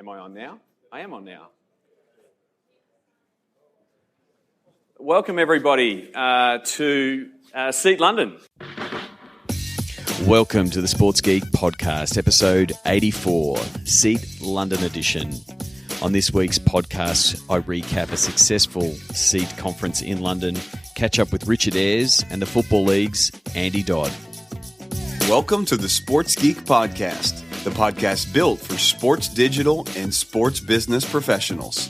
Am I on now? I am on now. Welcome everybody to Seat London. Welcome to the Sports Geek Podcast, episode 84, Seat London edition. On this week's podcast, I recap a successful Seat conference in London, catch up with Richard Ayers and the Football League's Andy Dodd. Welcome to the Sports Geek Podcast, the podcast built for sports digital and sports business professionals.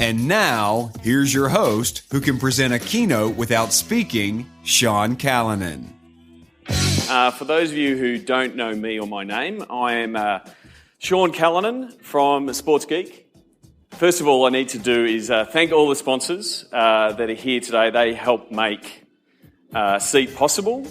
And now, here's your host, who can present a keynote without speaking, Sean Callanan. For those of you who don't know me or my name, I am Sean Callanan from Sports Geek. First of all, I need to do is thank all the sponsors that are here today. They help make Seat possible.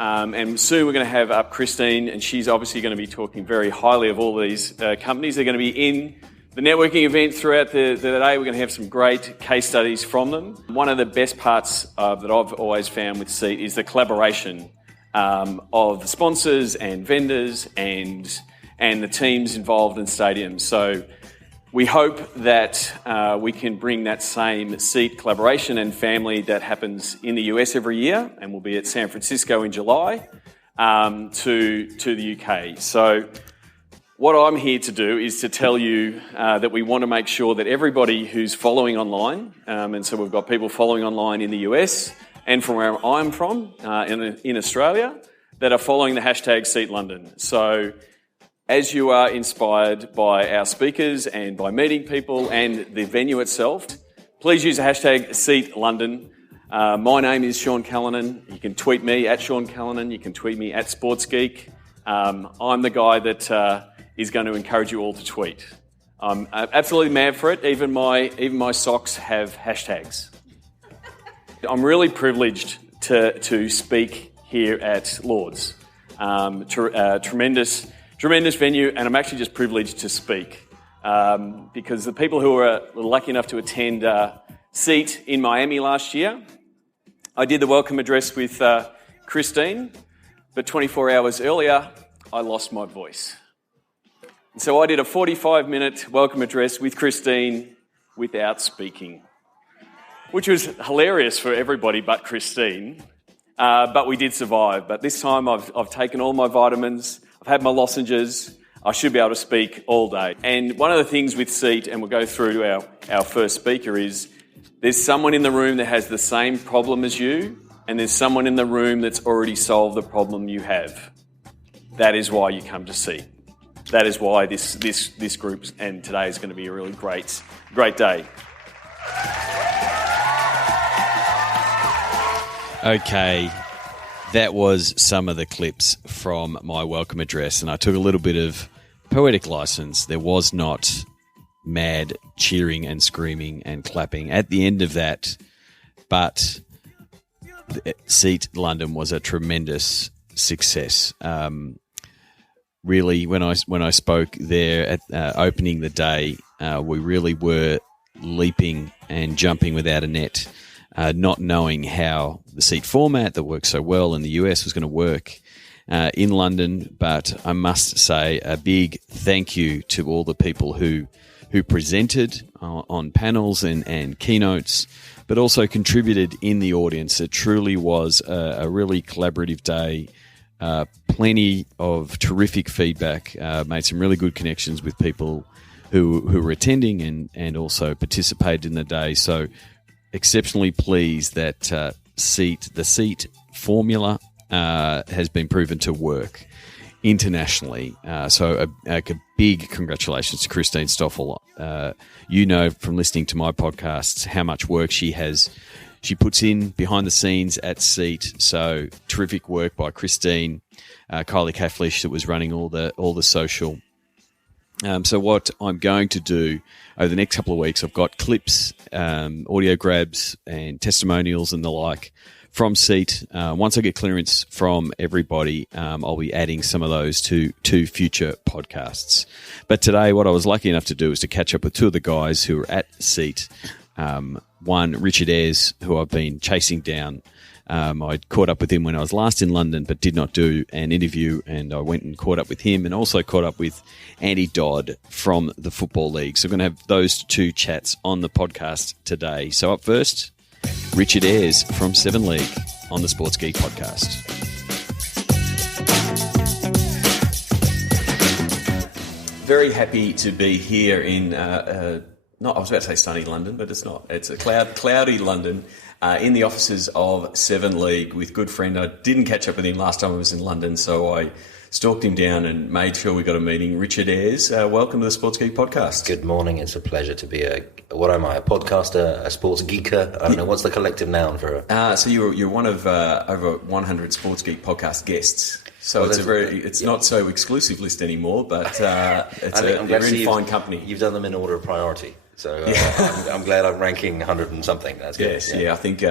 And soon we're going to have up Christine, and she's obviously going to be talking very highly of all these companies. They're going to be in the networking event throughout the day. We're going to have some great case studies from them. One of the best parts that I've always found with Seat is the collaboration of sponsors and vendors and the teams involved in stadiums. So we hope that we can bring that same Seat collaboration and family that happens in the US every year, and we'll be at San Francisco in July, to the UK. So what I'm here to do is to tell you that we want to make sure that everybody who's following online, and so we've got people following online in the US and from where I'm from, in Australia, that are following the hashtag Seat London. So as you are inspired by our speakers and by meeting people and the venue itself, please use the hashtag Seat London. My name is Sean Callanan. You can tweet me at Sean Callanan. You can tweet me at Sports Geek. I'm the guy that is going to encourage you all to tweet. I'm absolutely mad for it. Even my socks have hashtags. I'm really privileged to speak here at Lord's. Tremendous venue, and I'm actually just privileged to speak because the people who were lucky enough to attend Seat in Miami last year, I did the welcome address with Christine, but 24 hours earlier, I lost my voice. And so I did a 45-minute welcome address with Christine without speaking, which was hilarious for everybody but Christine, but we did survive. But this time I've taken all my vitamins, I've had my lozenges, I should be able to speak all day. And one of the things with Seat, and we'll go through to our first speaker, is there's someone in the room that has the same problem as you, and there's someone in the room that's already solved the problem you have. That is why you come to Seat. That is why this group and today is going to be a really great day. Okay. That was some of the clips from my welcome address, and I took a little bit of poetic license. There was not mad cheering and screaming and clapping at the end of that, but Seat London was a tremendous success. Really, when I spoke there at opening the day, we really were leaping and jumping without a net. Not knowing how the Seat format that works so well in the US was going to work in London. But I must say a big thank you to all the people who presented on panels and keynotes, but also contributed in the audience. It truly was a really collaborative day. Plenty of terrific feedback, made some really good connections with people who were attending and also participated in the day. So exceptionally pleased that the Seat formula has been proven to work internationally. So a big congratulations to Christine Stoffel. You know from listening to my podcasts how much work she puts in behind the scenes at Seat. So terrific work by Christine. Kylie Cafflish that was running all the social. So what I'm going to do over the next couple of weeks, I've got clips, audio grabs and testimonials and the like from Seat. Once I get clearance from everybody, I'll be adding some of those to future podcasts. But today, what I was lucky enough to do is to catch up with two of the guys who are at Seat. One, Richard Ayers, who I've been chasing down I'd caught up with him when I was last in London, but did not do an interview, and I went and caught up with him and also caught up with Andy Dodd from the Football League. So we're going to have those two chats on the podcast today. So up first, Richard Ayers from 7 League on the Sports Geek podcast. Very happy to be here in, I was about to say sunny London, but it's not. It's a cloudy London. In the offices of 7 League with good friend. I didn't catch up with him last time I was in London, so I stalked him down and made sure we got a meeting. Richard Ayers, welcome to the Sports Geek podcast. Good morning. It's a pleasure to be a podcaster, a sports geeker? I don't know, what's the collective noun for it? So you're one of over 100 Sports Geek podcast guests. So well, it's not so exclusive list anymore, but it's a really fine company. You've done them in order of priority. So I'm glad I'm ranking 100 and something. That's good. Yes, yeah. I think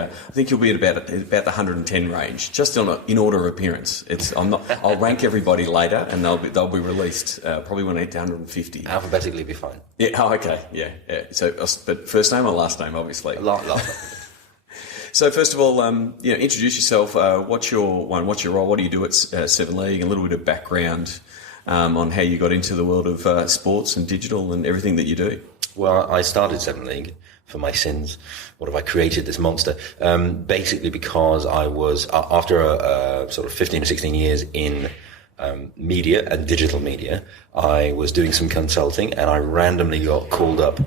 you'll be at about the 110 range, just in order of appearance. I'll rank everybody later, and they'll be released probably when I get to 150. Alphabetically, be fine. Yeah. Oh, okay. Yeah. So, but first name or last name, obviously. Last name. So first of all, introduce yourself. What's your role? What do you do at 7 League? A little bit of background on how you got into the world of sports and digital and everything that you do. Well, I started 7 League for my sins. What have I created, this monster? Basically because I was, after a sort of 15 or 16 years in media and digital media, I was doing some consulting, and I randomly got called up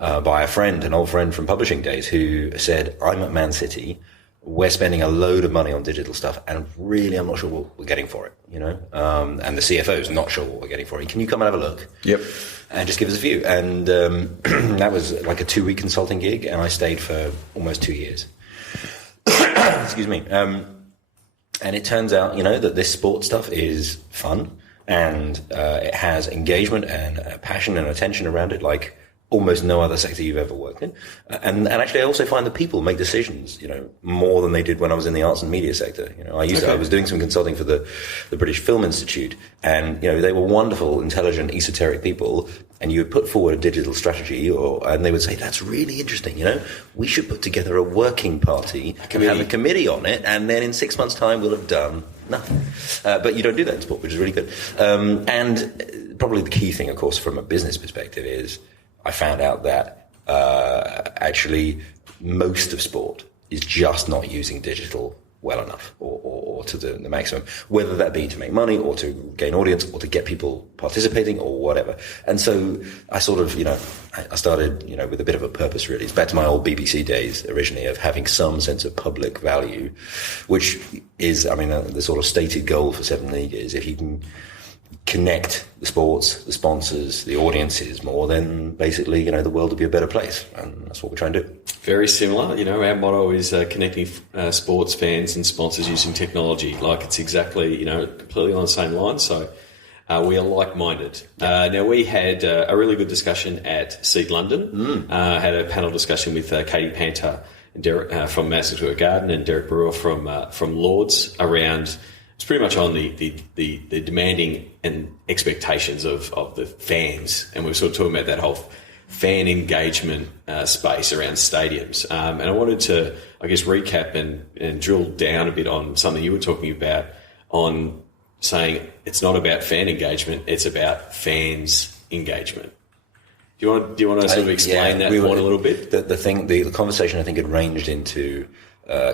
by an old friend from publishing days, who said, I'm at Man City. We're spending a load of money on digital stuff, and really, I'm not sure what we're getting for it, and the CFO is not sure what we're getting for it. Can you come and have a look? Yep. And just give us a view. And that was like a 2-week consulting gig, and I stayed for almost 2 years. Excuse me. And it turns out, that this sports stuff is fun, and it has engagement and passion and attention around it, like almost no other sector you've ever worked in. And actually, I also find that people make decisions, more than they did when I was in the arts and media sector. I was doing some consulting for the British Film Institute, and, they were wonderful, intelligent, esoteric people. And you would put forward a digital strategy, and they would say, that's really interesting. We should put together a working party and have a committee on it. And then in 6 months' time, we'll have done nothing. But you don't do that in sport, which is really good. And probably the key thing, of course, from a business perspective is, I found out that actually most of sport is just not using digital well enough or to the maximum, whether that be to make money or to gain audience or to get people participating or whatever. And so I sort of, I started, with a bit of a purpose, really. It's back to my old BBC days originally of having some sense of public value, which is, the sort of stated goal for 7 League is if you can connect the sports, the sponsors, the audiences more, then basically, the world will be a better place. And that's what we're trying to do. Very similar. Our motto is connecting sports fans and sponsors using technology. Like, it's exactly, completely on the same line. So we are like-minded. Now, we had a really good discussion at Seed London. Had a panel discussion with Katie Panter and Derek from Madison Square Garden and Derek Brewer from Lords around. It's pretty much on the demanding and expectations of the fans, and we were sort of talking about that whole fan engagement space around stadiums. And I wanted to, recap and drill down a bit on something you were talking about, on saying it's not about fan engagement, it's about fans engagement. Do you want to sort of explain that point a little bit? The conversation, I think, had ranged into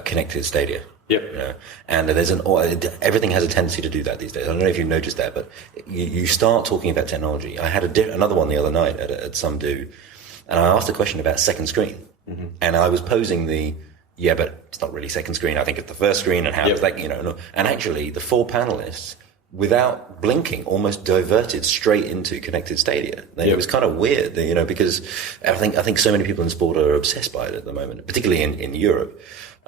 connected stadia. Yep. And everything has a tendency to do that these days. I don't know if you've noticed that, but you start talking about technology. I had another one the other night at some do, and I asked a question about second screen. Mm-hmm. And I was posing but it's not really second screen. I think it's the first screen, and how does that, and actually the 4 panelists, without blinking, almost diverted straight into connected stadia. It was kind of weird, because I think so many people in sport are obsessed by it at the moment, particularly in Europe.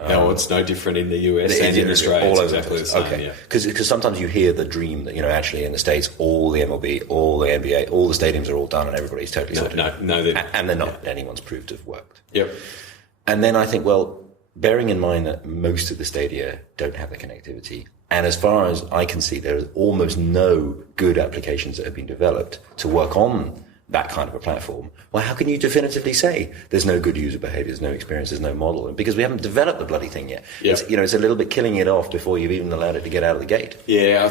No, it's no different in the US and in Australia. All it's over exactly the same. Okay, because sometimes you hear the dream that actually in the States all the MLB, all the NBA, all the stadiums are all done and everybody's totally sorted. No, and they're not. Anyone's proved to have worked. Yep. And then I think, well, bearing in mind that most of the stadia don't have the connectivity, and as far as I can see, there is almost no good applications that have been developed to work on that kind of a platform, well, how can you definitively say there's no good user behavior, there's no experience, there's no model? Because we haven't developed the bloody thing yet. Yeah. It's a little bit killing it off before you've even allowed it to get out of the gate. Yeah,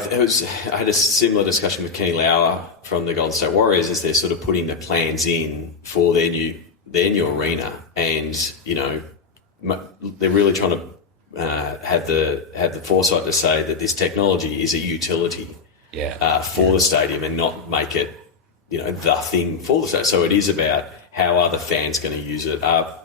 I had a similar discussion with Kenny Lauer from the Golden State Warriors as they're sort of putting the plans in for their new arena, and they're really trying to have the foresight to say that this technology is a utility for the stadium and not make it the thing for the stadium. So it is about how are the fans going to use it? How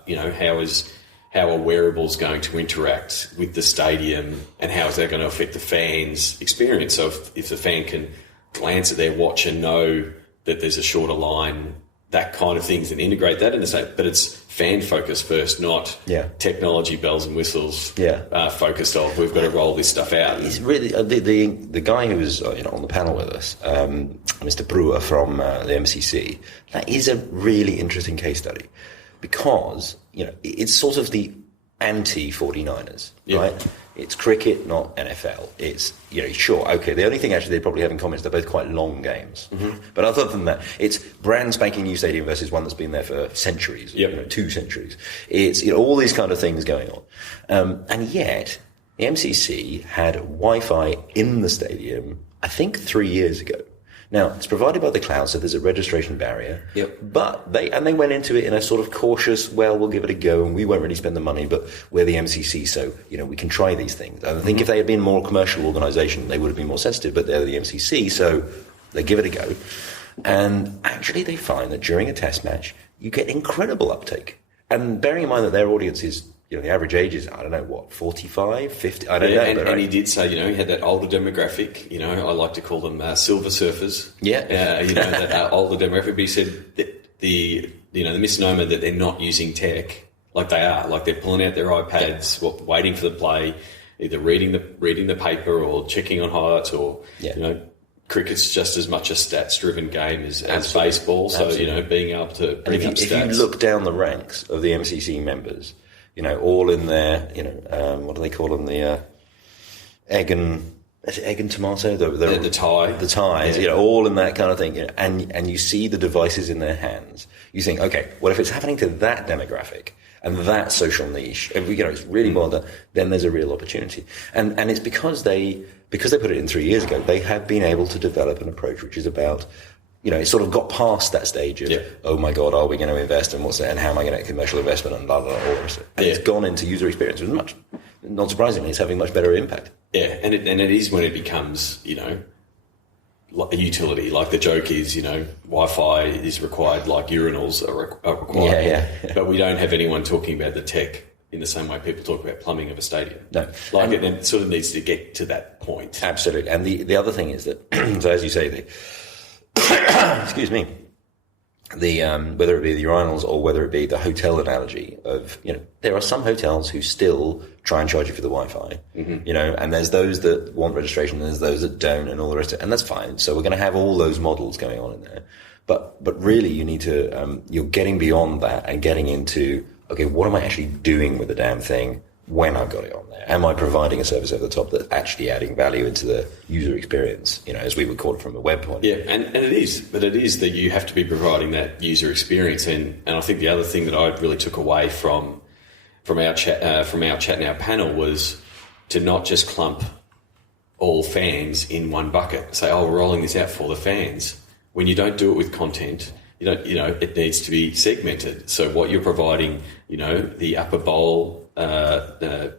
are wearables going to interact with the stadium, and how is that going to affect the fans' experience? So if the fan can glance at their watch and know that there's a shorter line, that kind of things, and integrate that in the stadium. But it's fan focused first, not technology bells and whistles focused of we've got to roll this stuff out. He's really the guy who was on the panel with us, Mr. Brewer from the MCC. That is a really interesting case study, because it's sort of the anti-49ers, right? It's cricket, not NFL. It's, sure, okay, the only thing actually they probably have in common is they're both quite long games. Mm-hmm. But other than that, it's brand spanking new stadium versus one that's been there for centuries, 2 centuries. It's, all these kind of things going on. And yet, the MCC had Wi-Fi in the stadium, I think 3 years ago. Now, it's provided by the cloud, so there's a registration barrier. Yep. But they went into it in a sort of cautious, well, we'll give it a go, and we won't really spend the money, but we're the MCC, so, we can try these things. I think if they had been more commercial organisation, they would have been more sensitive, but they're the MCC, so they give it a go. And actually they find that during a test match, you get incredible uptake. And bearing in mind that their audience is, the average age is, 45, 50, I don't know. And he did say, he had that older demographic, I like to call them silver surfers. Yeah. That older demographic. But he said that the misnomer that they're not using tech, like they are, like they're pulling out their iPads, waiting for the play, either reading the paper or checking on highlights, or, cricket's just as much a stats-driven game as baseball. So, being able to bring up stats. If you look down the ranks of the MCC members, all in there, what do they call them? The egg and tomato? The tie. The ties, all in that kind of thing. And you see the devices in their hands. You think, okay, well, if it's happening to that demographic and that social niche, it's really well done, then there's a real opportunity. And it's because they put it in 3 years ago, they have been able to develop an approach which is about, it sort of got past that stage of, oh my God, are we going to invest, and what's that, and how am I going to get commercial investment, and blah, blah, blah, all this. And it's gone into user experience, with much, not surprisingly, it's having much better impact. Yeah, and it is when it becomes, a utility. Like the joke is, Wi-Fi is required like urinals are required. Yeah. But we don't have anyone talking about the tech in the same way people talk about plumbing of a stadium. No. It sort of needs to get to that point. Absolutely. And the other thing is that, so as you say, excuse me, whether it be the urinals or whether it be the hotel analogy of, there are some hotels who still try and charge you for the Wi-Fi, and there's those that want registration, and there's those that don't, and all the rest of it, and that's fine. So we're going to have all those models going on in there. But really you need to, you're getting beyond that and getting into, okay, what am I actually doing with the damn thing when I've got it on there? Am I providing a service over the top that's actually adding value into the user experience, as we would call it from a web point of view? Yeah, and it is. But it is that you have to be providing that user experience. And I think the other thing that I really took away from our chat and our panel was to not just clump all fans in one bucket. Say, we're rolling this out for the fans. When you don't do it with content, it needs to be segmented. So what you're providing, the upper bowl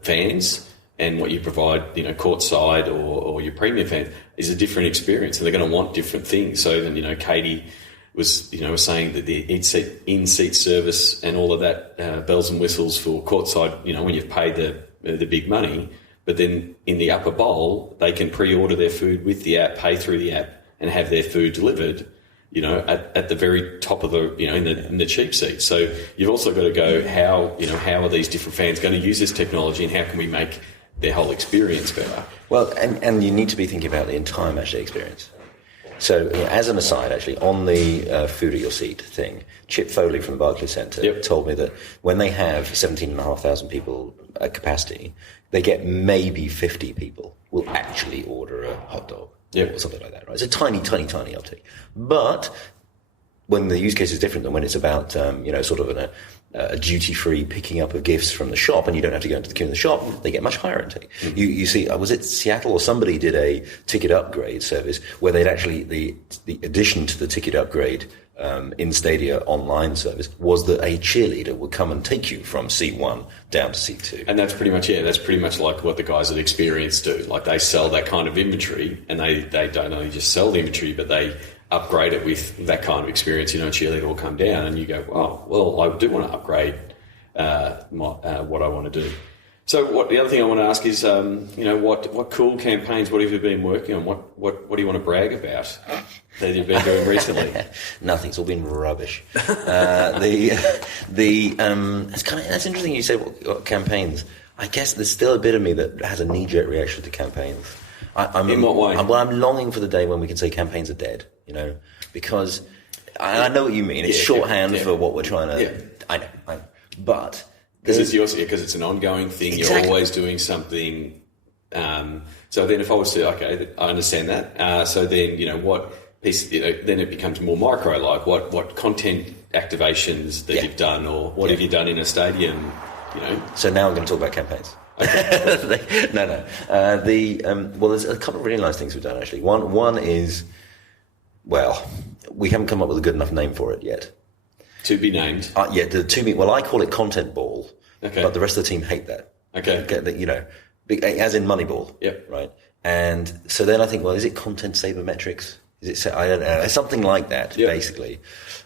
fans, and what you provide, courtside or your premium fans is a different experience, and they're going to want different things. So then, Katie was saying that the in-seat service and all of that bells and whistles for courtside, when you've paid the big money, but then in the upper bowl they can pre-order their food with the app, pay through the app, and have their food delivered. At the very top of the, in the cheap seat. So you've also got to go, how are these different fans going to use this technology, and how can we make their whole experience better? Well, and you need to be thinking about the entire matchday experience. So, as an aside, actually, on the food at your seat thing, Chip Foley from the Barclays Centre told me that when they have 17,500 people at capacity, they get maybe 50 people will actually order a hot dog. Or something like that, right? It's a tiny, tiny, tiny uptake. But when the use case is different than when it's about, sort of a duty-free picking up of gifts from the shop, and you don't have to go into the queue in the shop, they get much higher intake. Mm-hmm. You see, was it Seattle or somebody did a ticket upgrade service where they'd actually, the addition to the ticket upgrade in Stadia online service was that a cheerleader would come and take you from seat 1 down to seat 2. And that's pretty much like what the guys at Experience do. Like, they sell that kind of inventory, and they don't only just sell the inventory, but they upgrade it with that kind of experience. A cheerleader will come down and you go, oh, well, I do want to upgrade what I want to do. So the other thing I want to ask is, what cool campaigns, what have you been working on? What do you want to brag about that you've been doing recently? Nothing. It's all been rubbish. That's interesting you say what campaigns. I guess there's still a bit of me that has a knee-jerk reaction to campaigns. In what way? I'm longing for the day when we can say campaigns are dead, because I know what you mean. It's shorthand for what we're trying to... Yeah. I know. But... Because it's an ongoing thing. Exactly. You're always doing something. So then if I was to... Okay, I understand that. So then, what piece... then it becomes more micro, like what content activations that you've done, or what have you done in a stadium, So now I'm going to talk about campaigns. Okay. No. Well, there's a couple of really nice things we've done, actually. One is, well, we haven't come up with a good enough name for it yet. To be named? Well, I call it Content Ball, but the rest of the team hate that. Okay. As in Moneyball. Yep. Right? And so then I think, well, is it Content Sabermetrics? Is it, I don't know, something like that, basically.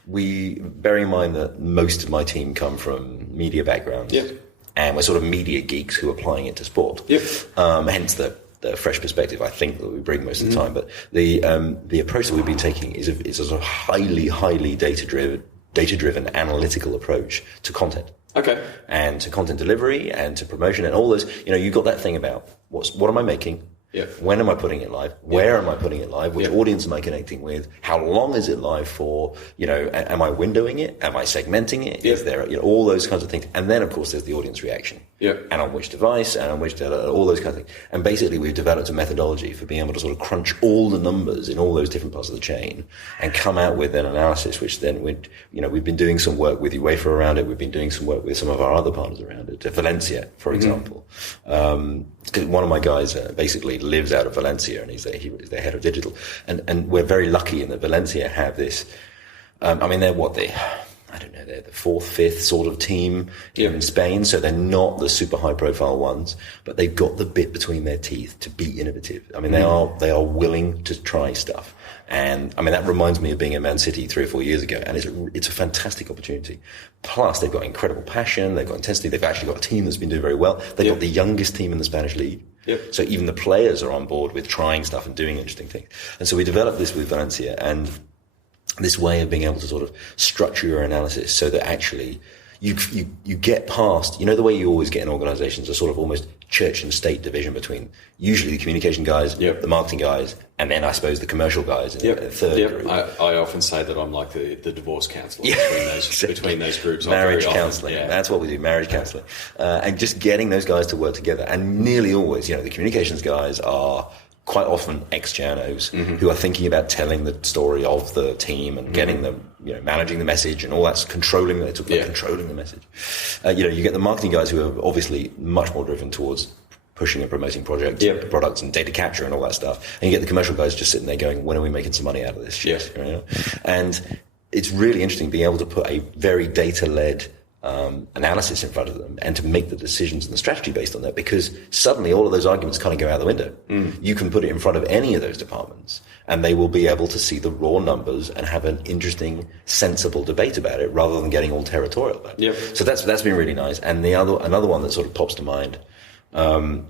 Bearing in mind that most of my team come from media backgrounds. Yep. And we're sort of media geeks who are applying it to sport. Yep. Hence the fresh perspective, I think, that we bring most of the time. But the approach that we've been taking is a sort of highly data-driven analytical approach to content. Okay. And to content delivery and to promotion and all those. You got that thing about what am I making? Yep. When am I putting it live? Where am I putting it live? Which audience am I connecting with? How long is it live for? Am I windowing it? Am I segmenting it? Is there, all those kinds of things. And then, of course, there's the audience reaction. And on which device, and on which, all those kinds of things. And basically, we've developed a methodology for being able to sort of crunch all the numbers in all those different parts of the chain and come out with an analysis, which then we've been doing some work with UEFA around it. We've been doing some work with some of our other partners around it. Valencia, for example. Because one of my guys basically lives out of Valencia, and he's their head of digital. And we're very lucky in that Valencia have this. They're the 4th, 5th sort of team in Spain, so they're not the super high profile ones, but they've got the bit between their teeth to be innovative. They are willing to try stuff. And that reminds me of being at Man City 3 or 4 years ago, and it's a fantastic opportunity. Plus, they've got incredible passion, they've got intensity, they've actually got a team that's been doing very well. They've got the youngest team in the Spanish league. Yep. So even the players are on board with trying stuff and doing interesting things. And so we developed this with Valencia, and this way of being able to sort of structure your analysis so that actually you get past, the way you always get in organizations, a sort of almost church and state division between usually the communication guys, the marketing guys, and then I suppose the commercial guys in a third group. I often say that I'm like the divorce counselor between those groups. Marriage counselling. Yeah. That's what we do, marriage counselling. And just getting those guys to work together. And nearly always, the communications guys are quite often ex-journos who are thinking about telling the story of the team and getting them, managing the message and all that's controlling. They talk about controlling the message. You get the marketing guys who are obviously much more driven towards pushing and promoting products and data capture and all that stuff. And you get the commercial guys just sitting there going, when are we making some money out of this shit? And it's really interesting being able to put a very data-led analysis in front of them and to make the decisions and the strategy based on that, because suddenly all of those arguments kind of go out the window. You can put it in front of any of those departments and they will be able to see the raw numbers and have an interesting, sensible debate about it rather than getting all territorial about it. So that's been really nice. And another one that sort of pops to mind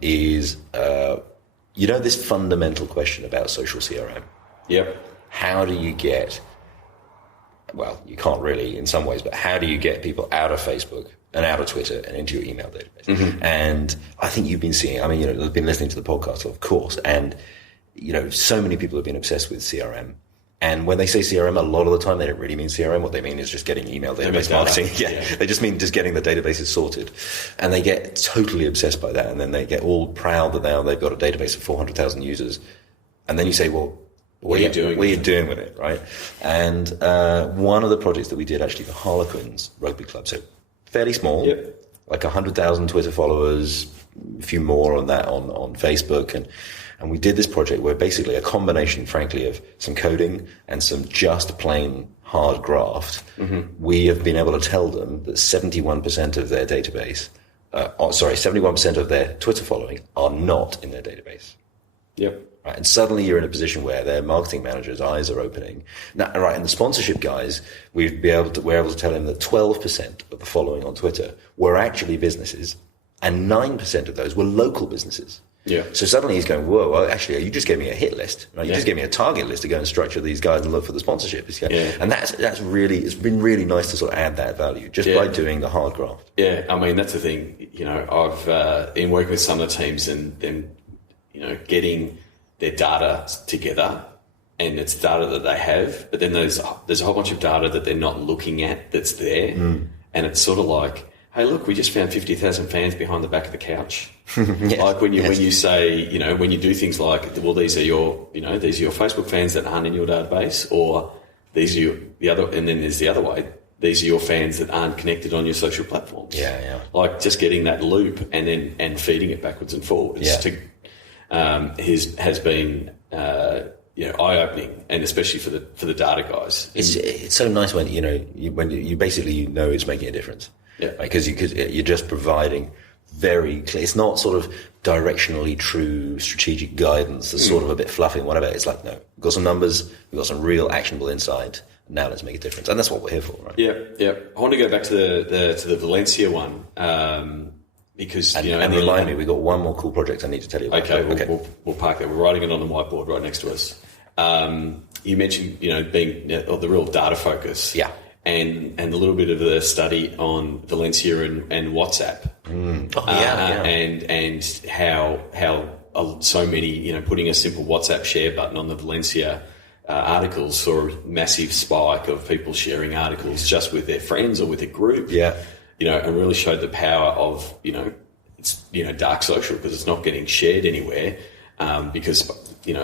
is this fundamental question about social CRM. How do you get... Well, you can't really in some ways, but how do you get people out of Facebook and out of Twitter and into your email database? And I think you've been seeing, I've been listening to the podcast, of course, and, so many people have been obsessed with CRM. And when they say CRM, a lot of the time they don't really mean CRM. What they mean is just getting email database marketing. They just mean just getting the databases sorted. And they get totally obsessed by that. And then they get all proud that now they've got a database of 400,000 users. And then you say, well, What are you doing with it, right? And one of the projects that we did actually for Harlequins Rugby Club, so fairly small, like 100,000 Twitter followers, a few more on that on Facebook, and we did this project where basically a combination, frankly, of some coding and some just plain hard graft, we have been able to tell them that 71% of their database, 71% of their Twitter following are not in their database. Yep. Right, and suddenly you're in a position where their marketing manager's eyes are opening. Now, right, and the sponsorship guys, we're able to tell him that 12% of the following on Twitter were actually businesses, and 9% of those were local businesses. Yeah. So suddenly he's going, whoa, well, actually, you just gave me a hit list. Right? You just gave me a target list to go and structure these guys and look for the sponsorship. And that's really, it's been really nice to sort of add that value just by doing the hard graft. Yeah, I mean, that's the thing. You know, I've been working with some of the teams and them, you know, getting their data together, and it's data that they have, but then there's a whole bunch of data that they're not looking at that's there, and it's sort of like, hey, look, we just found 50,000 fans behind the back of the couch. Like when you say, you know, when you do things like, well, these are your Facebook fans that aren't in your database, or these are the other, and then there's the other way. These are your fans that aren't connected on your social platforms. Like just getting that loop and feeding it backwards and forwards has been eye-opening, and especially for the data guys. It's so nice when you basically know it's making a difference. Yeah, because you're just providing very clear. It's not sort of directionally true strategic guidance that's sort of a bit fluffy and whatever. It's like, no, we've got some numbers, we've got some real actionable insight. Now let's make a difference, and that's what we're here for, right? Yeah. I want to go back to the Valencia one. Because and remind me, we've got one more cool project I need to tell you about. Okay. We'll park that. We're writing it on the whiteboard right next to us. You mentioned, being the real data focus. Yeah. And a little bit of the study on Valencia and WhatsApp. And how so many, putting a simple WhatsApp share button on the Valencia articles saw a massive spike of people sharing articles just with their friends or with a group. Yeah. And really showed the power of, it's, dark social, because it's not getting shared anywhere, because,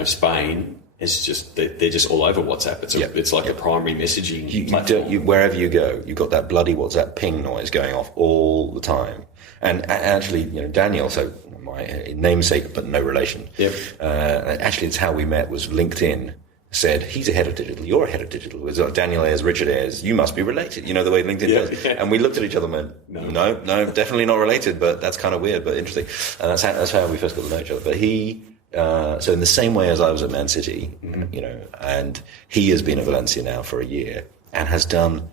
Spain is just, they're just all over WhatsApp. It's like a primary messaging platform. Wherever you go, you've got that bloody WhatsApp ping noise going off all the time. And actually, Daniel, so my namesake, but no relation. Yep. Actually, it's how we met, was LinkedIn said, he's a head of digital, you're a head of digital. It was Daniel Ayers, Richard Ayers, you must be related. The way LinkedIn does. Yeah. And we looked at each other and went, no, definitely not related, but that's kind of weird, but interesting. And that's how we first got to know each other. But he, so in the same way as I was at Man City, and he has been at Valencia now for a year and has done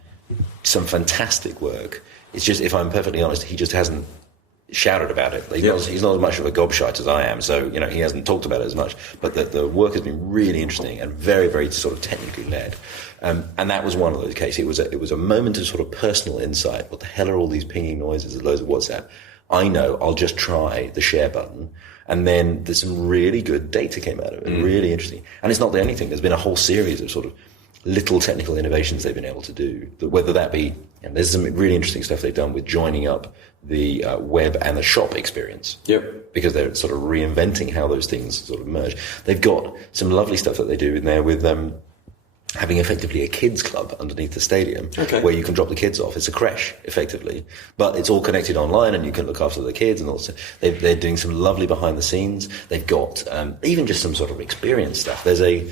some fantastic work. It's just, if I'm perfectly honest, he just hasn't shouted about it. He's not as much of a gobshite as I am, so he hasn't talked about it as much. But the work has been really interesting and very, very sort of technically led. And that was one of those cases. It was a moment of sort of personal insight. What the hell are all these pinging noises? There's loads of WhatsApp. I know. I'll just try the share button, and then there's some really good data came out of it. Really interesting. And it's not the only thing. There's been a whole series of sort of little technical innovations they've been able to do. Whether that be, there's some really interesting stuff they've done with joining up the web and the shop experience. Yep. Because they're sort of reinventing how those things sort of merge. They've got some lovely stuff that they do in there with having effectively a kids club underneath the stadium, where you can drop the kids off. It's a creche, effectively, but it's all connected online, and you can look after the kids. And also, they're doing some lovely behind the scenes. They've got even just some sort of experience stuff. There's a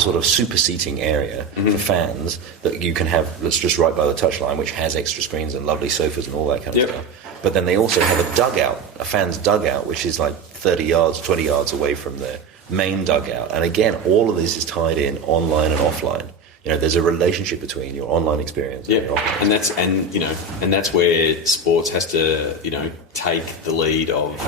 sort of super seating area for fans that you can have that's just right by the touchline, which has extra screens and lovely sofas and all that kind of stuff. But then they also have a dugout, a fan's dugout, which is like 30 yards, 20 yards away from the main dugout. And again, all of this is tied in online and offline. There's a relationship between your online experience and your offline experience. And that's where sports has to take the lead of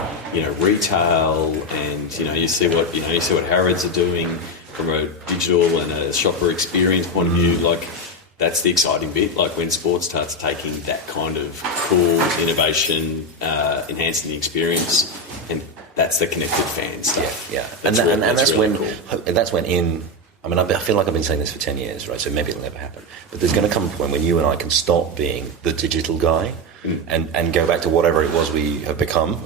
retail, and you see what Harrods are doing from a digital and a shopper experience point of view. Like, that's the exciting bit. Like when sports starts taking that kind of cool innovation, enhancing the experience, and that's the connected fan stuff. Yeah. That's when I feel like I've been saying this for 10 years, right? So maybe it'll never happen. But there's going to come a point when you and I can stop being the digital guy and go back to whatever it was we have become,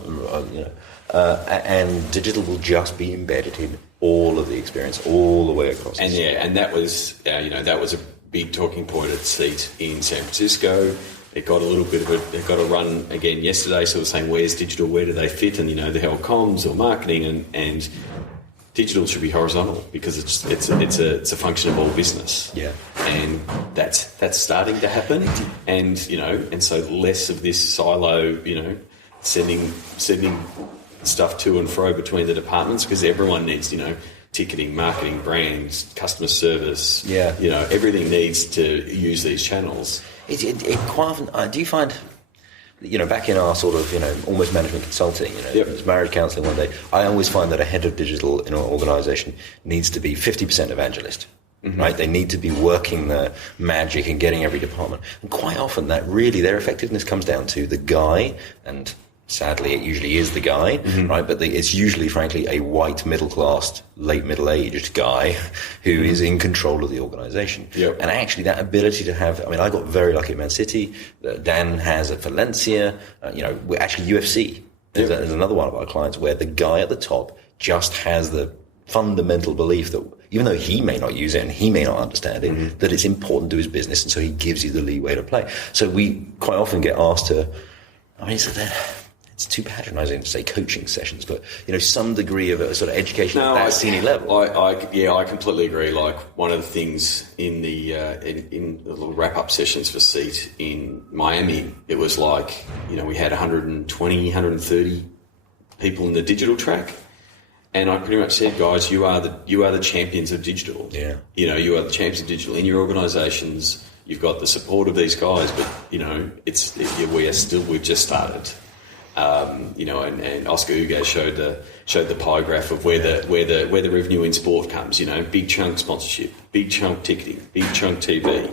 and digital will just be embedded in all of the experience all the way across. And that was that was a big talking point at Seat in San Francisco. It got a little bit of it got a run again yesterday. So we're saying, where's digital? Where do they fit? And the whole comms or marketing and digital should be horizontal because it's a function of all business. Yeah, and that's starting to happen. And so less of this silo. Sending stuff to and fro between the departments because everyone needs ticketing, marketing, brands, customer service. Yeah, everything needs to use these channels. It quite often. Do you find, back in our sort of almost management consulting, Yep. As marriage counselling one day, I always find that a head of digital in an organisation needs to be 50% evangelist. Mm-hmm. Right, they need to be working the magic and getting every department, and quite often that really their effectiveness comes down to the guy, and sadly it usually is the guy, mm-hmm. right? But it's usually, frankly, a white middle-class, late middle-aged guy who mm-hmm. is in control of the organisation. Yep. And actually, that ability to have, I got very lucky at Man City. Dan has at Valencia. We're actually UFC. There's another one of our clients where the guy at the top just has the fundamental belief that even though he may not use it and he may not understand it, mm-hmm. that it's important to his business, and so he gives you the leeway to play. So we quite often get asked to, it's too patronising to say coaching sessions, but some degree of a sort of education at that senior level. I completely agree. Like one of the things in the in the little wrap-up sessions for Seat in Miami, it was like we had 120, 130 people in the digital track. And I pretty much said, guys, you are the champions of digital. Yeah. You are the champions of digital in your organisations. You've got the support of these guys, but we've just started. And Oscar Ugo showed the pie graph of where the revenue in sport comes. Big chunk sponsorship, big chunk ticketing, big chunk TV,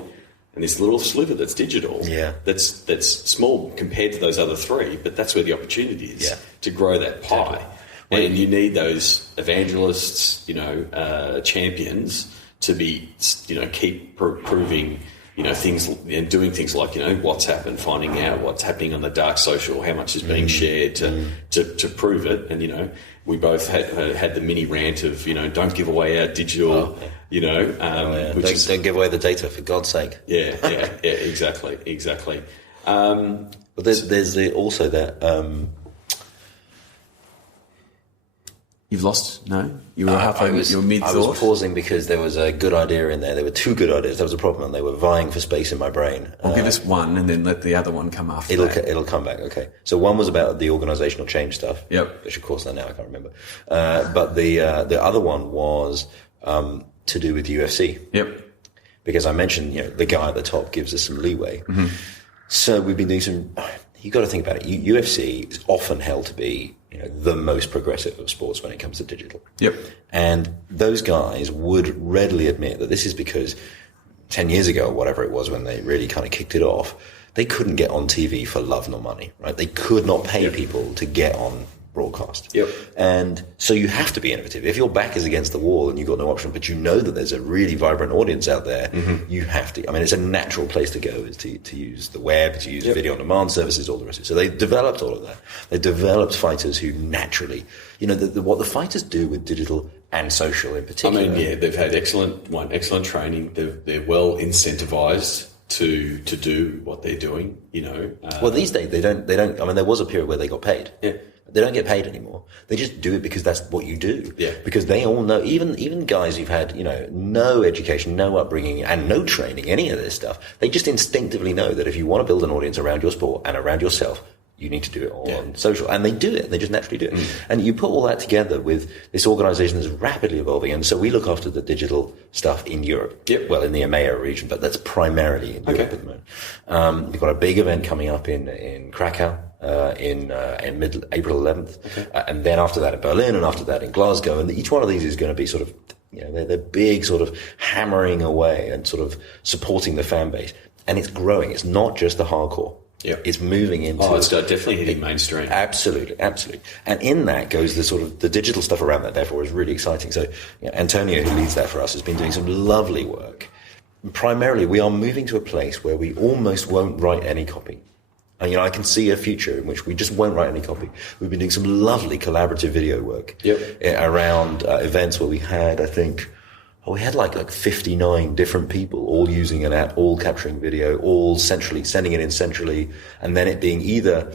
and this little sliver that's digital. Yeah. That's small compared to those other three, but that's where the opportunity is to grow that pie. Definitely. And you need those evangelists, champions to be, keep proving, things and doing things like, WhatsApp and finding out what's happening on the dark social, how much is being shared to prove it. And, we both had the mini rant of, don't give away our digital, Don't give away the data, for God's sake. Yeah, exactly. But there's also that... You've lost? No? You were halfway with your mid-thought? I was pausing because there was a good idea in there. There were two good ideas. That was a problem, and they were vying for space in my brain. I'll give us one and then let the other one come after It'll come back, okay. So one was about the organisational change stuff. Yep. Which, of course, now I can't remember. But the other one was to do with UFC. Yep. Because I mentioned, the guy at the top gives us some leeway. Mm-hmm. So we've been doing some... You've got to think about it. UFC is often held to be the most progressive of sports when it comes to digital. Yep. And those guys would readily admit that this is because 10 years ago, or whatever it was, when they really kind of kicked it off, they couldn't get on TV for love nor money, right? They could not pay people to get on broadcast. Yep. And so you have to be innovative. If your back is against the wall and you've got no option, but you know that there's a really vibrant audience out there, mm-hmm. you have to. It's a natural place to go is to use the web, to use video on demand services, all the rest of it. So they developed all of that. They developed fighters who naturally, what the fighters do with digital and social in particular. They've had excellent training. They're well incentivized to do what they're doing. Well, these days they don't. There was a period where they got paid. Yeah. They don't get paid anymore. They just do it because that's what you do. Yeah. Because they all know, even guys who've had, no education, no upbringing, and no training, any of this stuff, they just instinctively know that if you want to build an audience around your sport and around yourself, you need to do it all on social. And they do it. They just naturally do it. Mm. And you put all that together with this organisation that's rapidly evolving. And so we look after the digital stuff in Europe. Yep. Well, in the EMEA region, but that's primarily in Europe at the moment. We've got a big event coming up in Krakow. In mid-April 11th. Okay. And then after that in Berlin, and after that in Glasgow. And each one of these is going to be sort of, they're big sort of hammering away and sort of supporting the fan base. And it's growing. It's not just the hardcore. Yep. It's moving into... Oh, it's definitely hitting mainstream. Absolutely. And in that goes the sort of the digital stuff around that, therefore, is really exciting. So Antonio, who leads that for us, has been doing some lovely work. Primarily, we are moving to a place where we almost won't write any copy. And, I can see a future in which we just won't write any copy. We've been doing some lovely collaborative video work around events where we had, I think, we had like 59 different people all using an app, all capturing video, all centrally, sending it in centrally, and then it being either,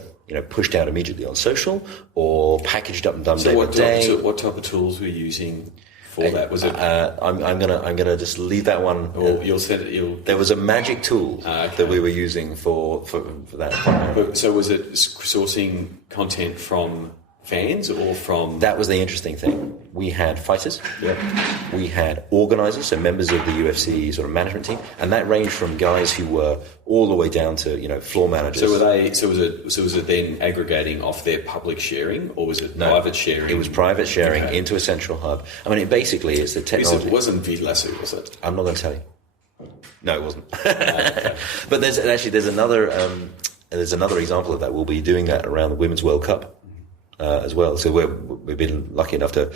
pushed out immediately on social or packaged up and done day by day. So what type of tools were you using for that? Was it? I'm gonna just leave that one. Or you'll send it. There was a magic tool that we were using for that. So was it sourcing content from fans or from? That was the interesting thing. We had fighters. We had organisers, so members of the UFC sort of management team, and that ranged from guys who were all the way down to floor managers. So were they? So was it then aggregating off their public sharing, or was it private sharing? It was private sharing into a central hub. I mean, it basically is the technology. It wasn't Vidlasu, was it? I'm not going to tell you. No, it wasn't. But there's another example of that. We'll be doing that around the Women's World Cup. As well, so we've been lucky enough to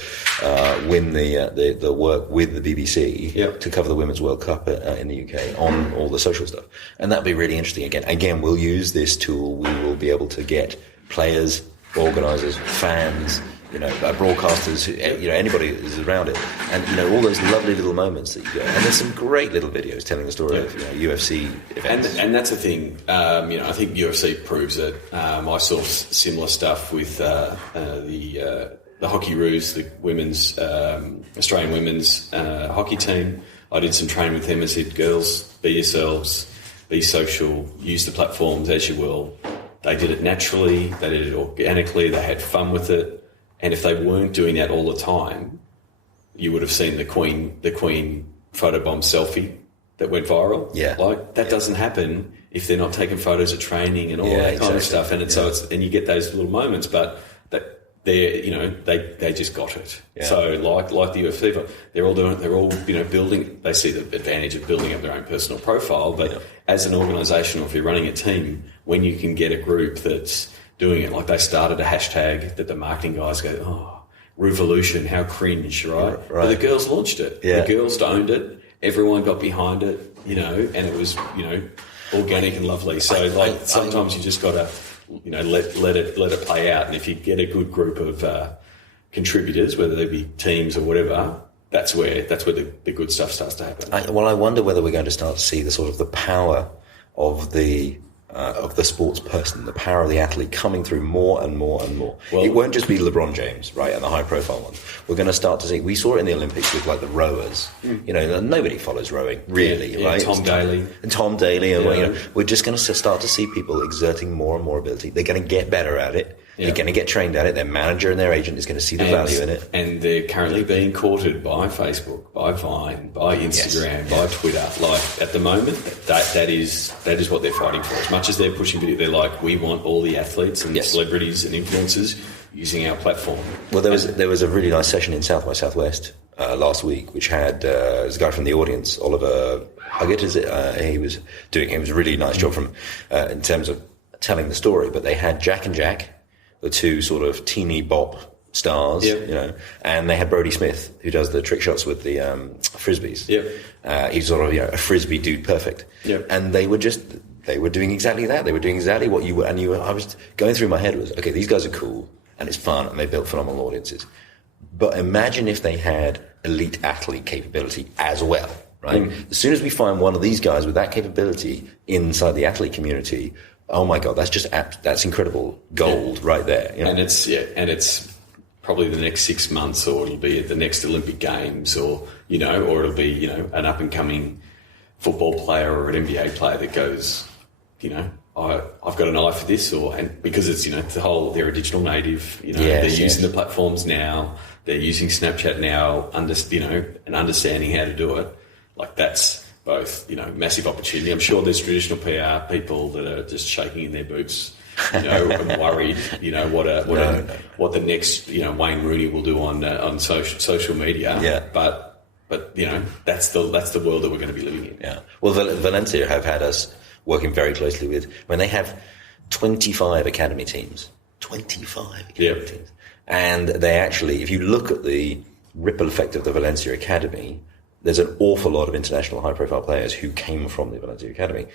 win the work with the BBC to cover the Women's World Cup in the UK on all the social stuff, and that'll be really interesting. Again, we'll use this tool. We will be able to get players, organisers, fans, broadcasters, anybody who's around it, and all those lovely little moments that you get. And there's some great little videos telling the story of UFC events. And that's the thing. I think UFC proves it. I saw similar stuff with the Hockey Roos, the women's Australian women's hockey team. I did some training with them and said, girls, be yourselves, be social, use the platforms as you will. They did it naturally. They did it organically. They had fun with it. And if they weren't doing that all the time, you would have seen the Queen photobomb selfie that went viral. Yeah. That doesn't happen if they're not taking photos of training and all that kind of stuff. And and you get those little moments, but they just got it. Yeah. So like the UFC, they're all building. They see the advantage of building up their own personal profile. But as an organisation, or if you're running a team, when you can get a group that's doing it, like they started a hashtag that the marketing guys go, revolution, how cringe, right? But the girls launched it. Yeah. The girls owned it. Everyone got behind it, and it was, organic and lovely. So sometimes you just got to, let it play out. And if you get a good group of contributors, whether they be teams or whatever, that's where the good stuff starts to happen. I wonder whether we're going to start to see the power of the sports person, the power of the athlete coming through more and more and more. Well, it won't just be LeBron James, right, and the high-profile ones. We're going to start to see. We saw it in the Olympics with the rowers. Nobody follows rowing really, right? Tom Daly, and we're just going to start to see people exerting more and more ability. They're going to get better at it. They're going to get trained at it. Their manager and their agent is going to see the value in it. And they're currently being courted by Facebook, by Vine, by Instagram, by Twitter. At the moment, that is what they're fighting for. As much as they're pushing video, they're like, we want all the athletes and celebrities and influencers using our platform. Well, there was a really nice session in South by Southwest last week, which had there's a guy from the audience, Oliver Huggett, he was a really nice job from in terms of telling the story. But they had Jack and Jack, the two sort of teeny bop stars, and they had Brodie Smith, who does the trick shots with the frisbees. He's sort of a frisbee dude, perfect. And they were doing exactly that. They were doing exactly what you were. And I was going through my head was, okay, these guys are cool and it's fun and they built phenomenal audiences. But imagine if they had elite athlete capability as well, right? As soon as we find one of these guys with that capability inside the athlete community, oh my God, that's incredible gold right there. And it's probably the next 6 months, or it'll be at the next Olympic Games, or it'll be an up and coming football player or an NBA player that goes, I've got an eye for this, and because it's they're a digital native, they're using the platforms now, they're using Snapchat now, and understanding how to do it. That's both, massive opportunity. I'm sure there's traditional PR people that are just shaking in their boots, and worried, what the next, Wayne Rooney will do on social media. Yeah. But that's the world that we're going to be living in. Yeah. Well, Valencia have had us working very closely with, when they have 25 academy teams, and they actually, if you look at the ripple effect of the Valencia Academy, there's an awful lot of international high-profile players who came from the Valencia Academy.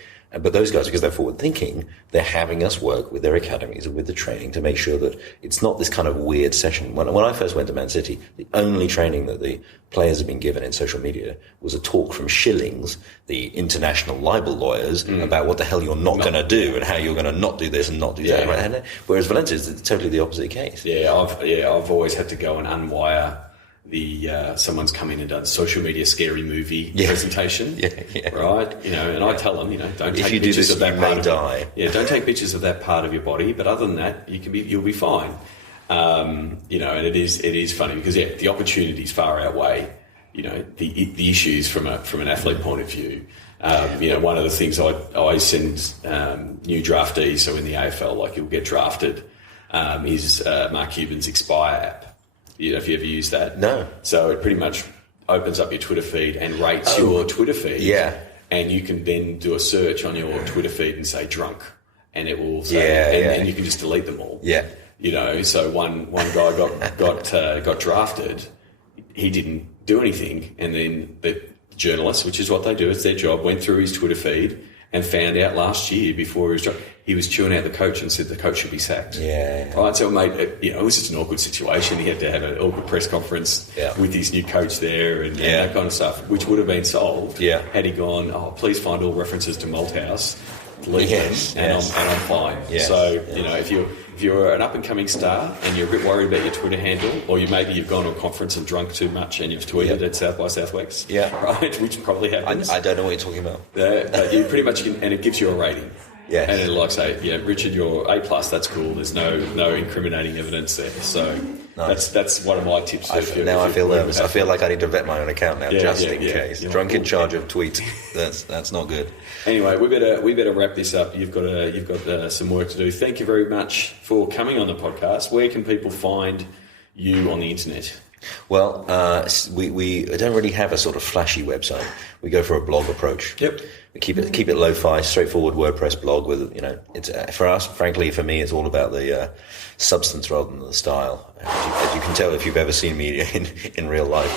But those guys, because they're forward-thinking, they're having us work with their academies and with the training to make sure that it's not this kind of weird session. When I first went to Man City, the only training that the players have been given in social media was a talk from Schillings, the international libel lawyers, about what the hell you're not going to do and how you're going to not do this and not do that. Right? Whereas Valencia is totally the opposite case. I've always had to go and unwire someone's come in and done social media scary movie presentation, right? And I tell them, don't take pictures of that part of don't take pictures of that part of your body. But other than that, you'll be fine. And it is funny because the opportunities far outweigh, the issues from an athlete point of view. One of the things I send new draftees, so in the AFL, like you'll get drafted, is Mark Cuban's Expire app. If you ever use that. No. So it pretty much opens up your Twitter feed and rates your Twitter feed. Yeah. And you can then do a search on your Twitter feed and say drunk. And it will say, and you can just delete them all. Yeah. So one guy got drafted. He didn't do anything. And then the journalist, which is what they do, it's their job, went through his Twitter feed and found out last year before he was chewing out the coach and said the coach should be sacked. Yeah. Right, so it was just an awkward situation. He had to have an awkward press conference with his new coach there and that kind of stuff, which would have been solved had he gone, please find all references to Malthouse, delete them, and I'm fine. Yes. So, if you're an up-and-coming star and you're a bit worried about your Twitter handle, or maybe you've gone to a conference and drunk too much and you've tweeted at South by Southwest, right, which probably happens. I don't know what you're talking about. But you pretty much can, and it gives you a rating. Yes. And it'll say, Richard, you're A+, that's cool. There's no incriminating evidence there. So that's one of my tips. I feel nervous. I feel like I need to vet my own account now, just in case. Drunk in charge of tweets. That's not good. Anyway, we better wrap this up. You've got some work to do. Thank you very much for coming on the podcast. Where can people find you on the internet? Well, we don't really have a sort of flashy website. We go for a blog approach. Yep. We keep it lo-fi, straightforward WordPress blog with, it's for us, frankly, for me, it's all about the substance rather than the style. As you can tell if you've ever seen me in real life.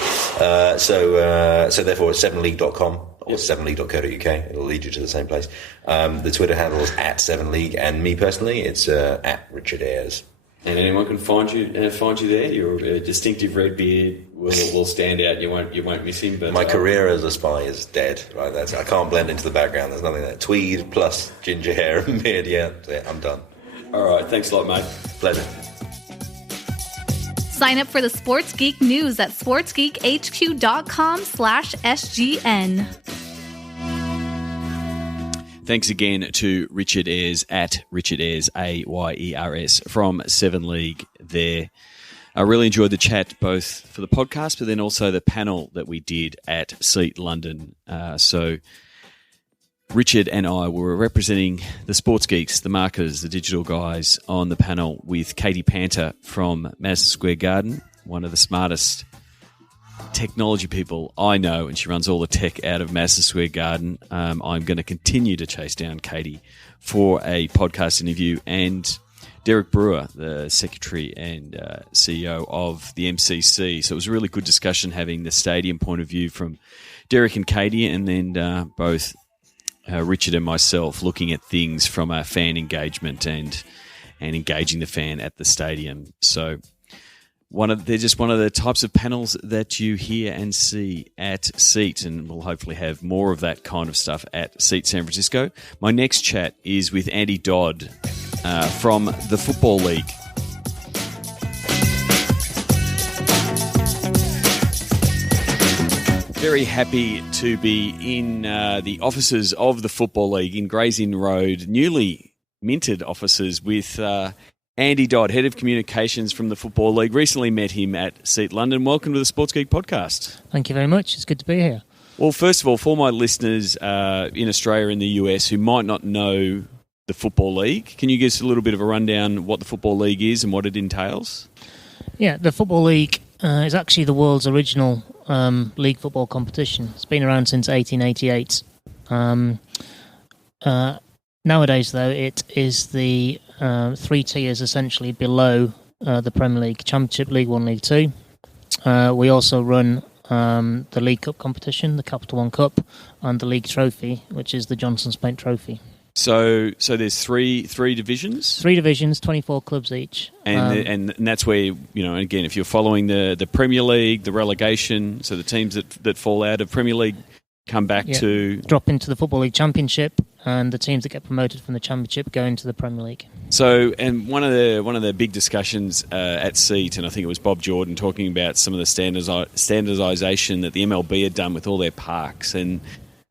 So therefore it's 7league.com or 7league.co.uk. It'll lead you to the same place. The Twitter handle is @7league, and me personally, it's @Richard Ayers. And anyone can find you there. Your distinctive red beard will stand out. You won't miss him. But my career as a spy is dead. Right, I can't blend into the background. There's nothing there. Tweed plus ginger hair and beard. Yeah, I'm done. All right, thanks a lot, mate. Pleasure. Sign up for the Sports Geek News at sportsgeekhq.com/SGN. Thanks again to Richard Ayers @Richard Ayers, AYERS, from 7 League there. I really enjoyed the chat, both for the podcast, but then also the panel that we did at Seat London. So Richard and I were representing the sports geeks, the marketers, the digital guys on the panel with Katie Panter from Madison Square Garden, one of the smartest technology people I know, and she runs all the tech out of Madison Square Garden. I'm going to continue to chase down Katie for a podcast interview, and Derek Brewer, the secretary and CEO of the MCC. So it was a really good discussion having the stadium point of view from Derek and Katie, and then both Richard and myself looking at things from a fan engagement and engaging the fan at the stadium. So they're just one of the types of panels that you hear and see at Seat, and we'll hopefully have more of that kind of stuff at Seat San Francisco. My next chat is with Andy Dodd from the Football League. Very happy to be in the offices of the Football League in Gray's Inn Road, newly minted offices with Andy Dodd, Head of Communications from the Football League. Recently met him at Seat London. Welcome to the Sports Geek Podcast. Thank you very much. It's good to be here. Well, first of all, for my listeners in Australia and the US who might not know the Football League, can you give us a little bit of a rundown what the Football League is and what it entails? Yeah, the Football League is actually the world's original league football competition. It's been around since 1888. Nowadays, though, it is the 3 tiers essentially below the Premier League: Championship, League 1, League 2. We also run the League Cup competition, the Capital One Cup, and the League Trophy, which is the Johnson's Paint Trophy. So there's three divisions. 3 divisions, 24 clubs each, and that's where, again, if you're following the Premier League, the relegation, so the teams that fall out of Premier League come back to drop into the Football League Championship, and the teams that get promoted from the Championship go into the Premier League. So, and one of the big discussions at SEAT, and I think it was Bob Jordan talking about some of the standardisation that the MLB had done with all their parks, and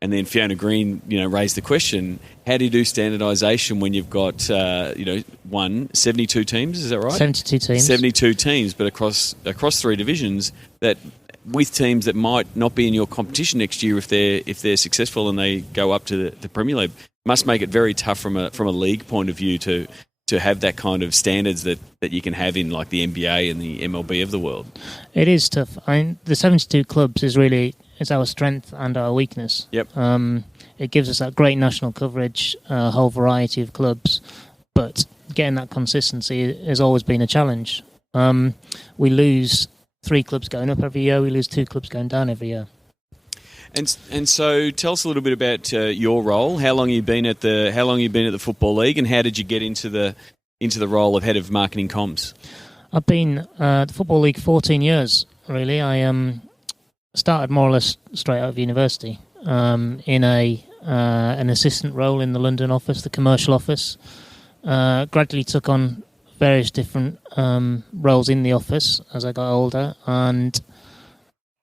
then Fiona Green, raised the question: how do you do standardisation when you've got 72 teams? Is that right? 72 teams. 72 teams, but across 3 divisions that. With teams that might not be in your competition next year if they're successful and they go up to the Premier League, must make it very tough from a league point of view to have that kind of standards that you can have in like the NBA and the MLB of the world. It is tough. The 72 clubs is our strength and our weakness. Yep. It gives us that great national coverage, a whole variety of clubs, but getting that consistency has always been a challenge. We lose 3 clubs going up every year. We lose 2 clubs going down every year. And so, tell us a little bit about your role. How long have you been at the Football League, and how did you get into the role of head of marketing comms? I've been at the Football League 14 years. Really, I started more or less straight out of university in an assistant role in the London office, the commercial office. Gradually took on various different roles in the office as I got older, and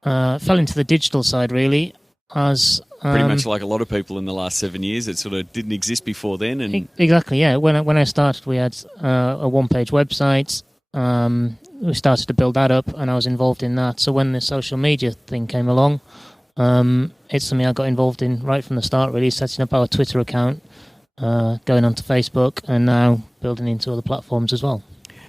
fell into the digital side really. As pretty much like a lot of people in the last 7 years, it sort of didn't exist before then. And exactly, yeah. When I started, we had a one-page website. We started to build that up, and I was involved in that. So when the social media thing came along, it's something I got involved in right from the start. Really, setting up our Twitter account. Going onto Facebook, and now building into other platforms as well.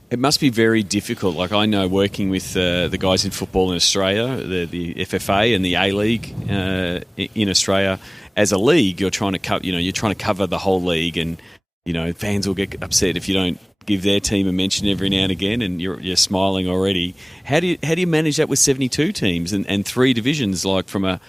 It must be very difficult. Like I know, working with the guys in football in Australia, the FFA and the A League in Australia, as a league, you're trying to cover the whole league, and fans will get upset if you don't give their team a mention every now and again, and you're smiling already. How do you manage that with 72 teams and 3 divisions? Like from a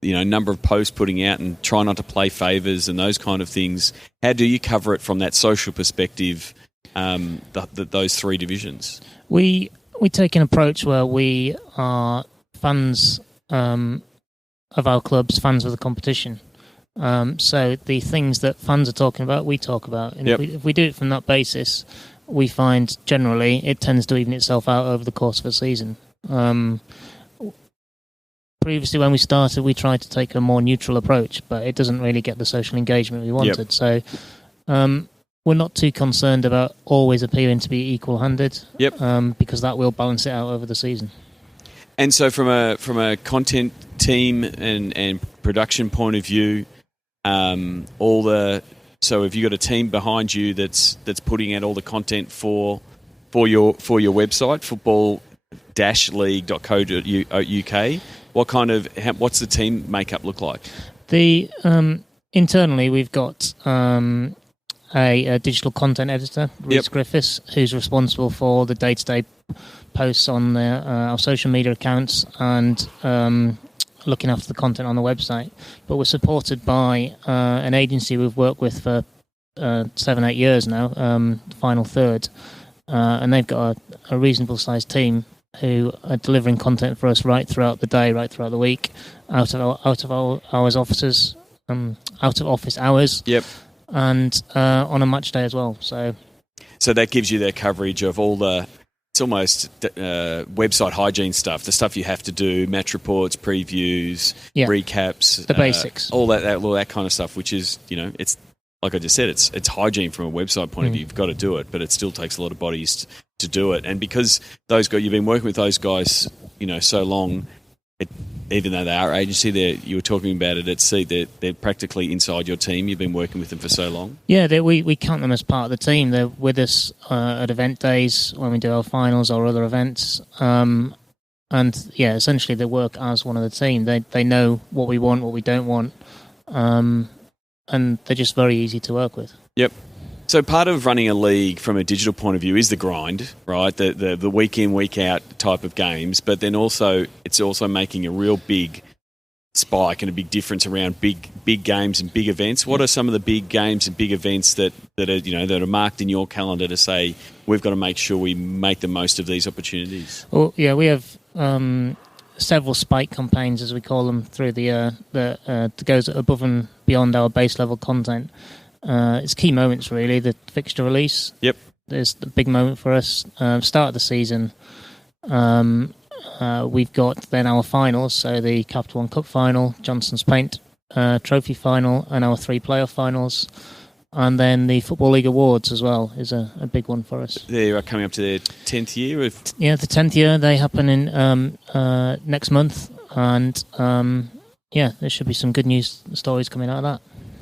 number of posts putting out, and try not to play favours and those kind of things. How do you cover it from that social perspective, those 3 divisions? We take an approach where we are fans of our clubs, fans of the competition. So the things that fans are talking about, we talk about. And if we do it from that basis, we find generally it tends to even itself out over the course of a season. Previously, when we started, we tried to take a more neutral approach, but it doesn't really get the social engagement we wanted. Yep. So we're not too concerned about always appearing to be equal-handed, because that will balance it out over the season. And so from a content team and production point of view, so have you got a team behind you that's putting out all the content for your website, football-league.co.uk? What's the team makeup look like? Internally, we've got a digital content editor, Reece Griffiths, who's responsible for the day-to-day posts on our social media accounts and looking after the content on the website. But we're supported by an agency we've worked with for 7-8 years now, Final Third, and they've got a reasonable sized team who are delivering content for us right throughout the day, right throughout the week, out of office hours. Yep. And on a match day as well. So that gives you that coverage of all the. It's almost website hygiene stuff, the stuff you have to do, match reports, previews, recaps, the basics, all that kind of stuff. Which is, it's like I just said, it's hygiene from a website point of view. You've got to do it, but it still takes a lot of bodies to do it. And because those guys, you've been working with those guys, so long, even though they are agency, you were talking about it at Sea, they're practically inside your team. You've been working with them for so long. Yeah, we count them as part of the team. They're with us at event days when we do our finals or other events. And essentially they work as one of the team. They know what we want, what we don't want, and they're just very easy to work with. Yep. So part of running a league from a digital point of view is the grind, right? The week in, week out type of games, but then also it's also making a real big spike and a big difference around big games and big events. What are some of the big games and big events that are marked in your calendar to say we've got to make sure we make the most of these opportunities? Well, yeah, we have several spike campaigns, as we call them, through the year that goes above and beyond our base level content. It's key moments, really. The fixture release. Yep. Is the big moment for us. Start of the season. We've got then our finals, so the Capital One Cup final, Johnson's Paint Trophy final, and our 3 playoff finals. And then the Football League Awards as well is a big one for us. They are coming up to their 10th year? Yeah, the 10th year. They happen in next month. And there should be some good news stories coming out of that.